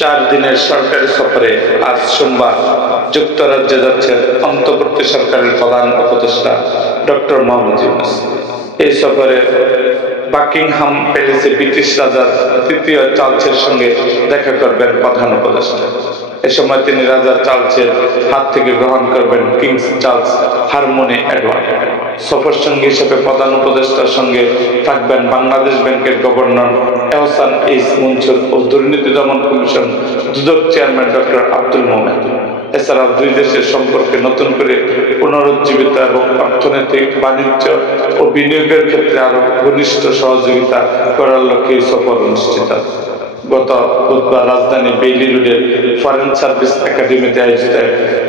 4 দিনের সরকারি সফরে আজ সোমবার যুক্তরাজ্যে যাচ্ছেন অন্তর্বর্তী সরকারের প্রধান উপদেষ্টা ডক্টর মোহাম্মদ ইউনূস। এই সফরে বাকিংহাম প্যালেসে ব্রিটিশ রাজার তৃতীয় চার্লসের সঙ্গে দেখা করবেন প্রধান উপদেষ্টা। এ সময় তিনি রাজা চার্লসের হাত থেকে গ্রহণ করবেন কিংস চার্লস হারমোনি অ্যাওয়ার্ড। সফর সঙ্গী হিসেবে প্রধান উপদেষ্টার সঙ্গে থাকবেন বাংলাদেশ ব্যাংকের গভর্নর এহসান এইচ মনসুর ও দুর্নীতি দমন কমিশন দুদক চেয়ারম্যান ডক্টর আব্দুল মোমেন। এছাড়াও দুই দেশের সম্পর্কে নতুন করে পুনরুজ্জীবিত এবং অর্থনৈতিক, বাণিজ্য ও বিনিয়োগের ক্ষেত্রে আরো ঘনিষ্ঠ সহযোগিতা করার লক্ষ্যে এই সফর অনুষ্ঠিত। গত বুধবার রাজধানী বেইলি রোডের ফরেন সার্ভিস একাডেমিতে আয়োজিত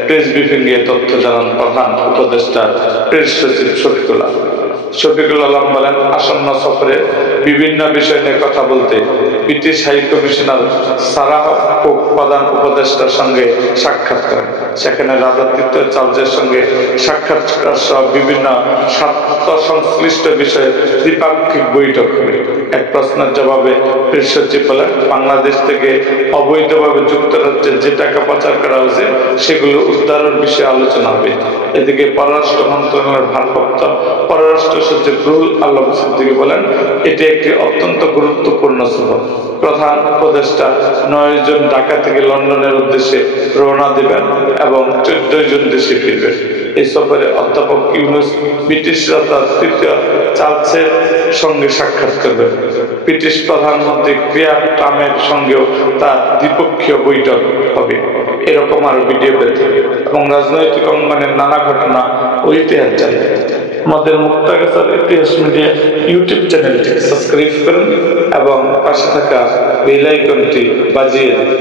প্রেস ব্রিফিংয়ে তথ্য জানান প্রধান উপদেষ্টা প্রেস সচিব শফিকুল আলম বলেন, আসন্ন সফরে বিভিন্ন বিষয় নিয়ে কথা বলতে British high commissioner Sarah Cook প্রধান উপদেষ্টার সঙ্গে সাক্ষাৎ করেন। সেখানে রাজা তৃতীয় চার্লসের সঙ্গে সাক্ষাৎকার সহ বিভিন্ন স্বার্থ সংশ্লিষ্ট বিষয়ে দ্বিপাক্ষিক বৈঠক হবে। এক প্রশ্নের জবাবে প্রেস সচিব বলেন, বাংলাদেশ থেকে অবৈধভাবে যুক্তরাজ্যে যে টাকা পাচার করা হয়েছে সেগুলো উদ্ধারের বিষয়ে আলোচনা হবে। এদিকে পররাষ্ট্র মন্ত্রণালয়ের ভারপ্রাপ্ত পররাষ্ট্র সচিব রুহুল আলম সিদ্দিকী বলেন, এটি একটি অত্যন্ত গুরুত্বপূর্ণ সফর। প্রধান উপদেষ্টা 9 জন ঢাকা থেকে লন্ডনের উদ্দেশ্যে রওনা দিবেন এবং 14 জন দেশে ফিরবেন। এই সফরে অধ্যাপক ইউনূস ব্রিটিশ রাজা তৃতীয় চার্লসের সঙ্গে সাক্ষাৎ করবেন। ব্রিটিশ প্রধানমন্ত্রী কিয়ার স্টারমারের সঙ্গেও তার দ্বিপক্ষীয় বৈঠক হবে। এরকম আরো ভিডিও পেতে এবং রাজনৈতিক অঙ্গনের নানা ঘটনা ও ইতিহাস জানতে আমাদের মুক্তাগাছার ইতিহাস মিডিয়া ইউটিউব চ্যানেলটি সাবস্ক্রাইব করুন এবং পাশে থাকা বেল আইকনটি বাজিয়ে দিন।